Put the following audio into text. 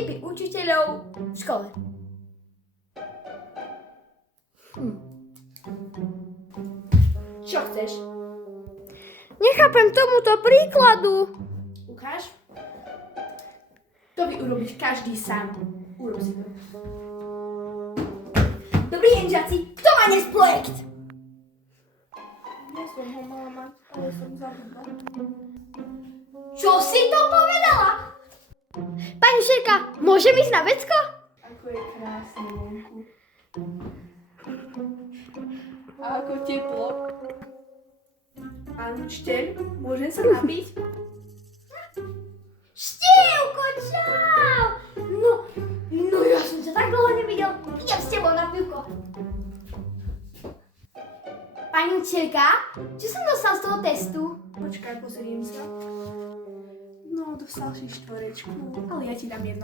typy učiteľov v škole. Čo chceš? Nechápem tomuto príkladu. Ukáž? To by urobiť každý sám. Urob si to. Dobrý deň, žiaci. Kto má dnes projekt? Ja som ho mala mať, ale som zabudla. Čo si to povedala? Pani učiteľka, môžem ísť na vecko? Ako je krásne vonku. A ako teplo. Pán učiteľ, môžem sa napiť? Štívko, čau! No ja som ťa tak dlho nevidel. Idem s tebou na pivko. Pani učiteľka, čo som dostal z toho testu? Počkaj, pozriem sa. No, dostal si 4, ale ja ti dám 1.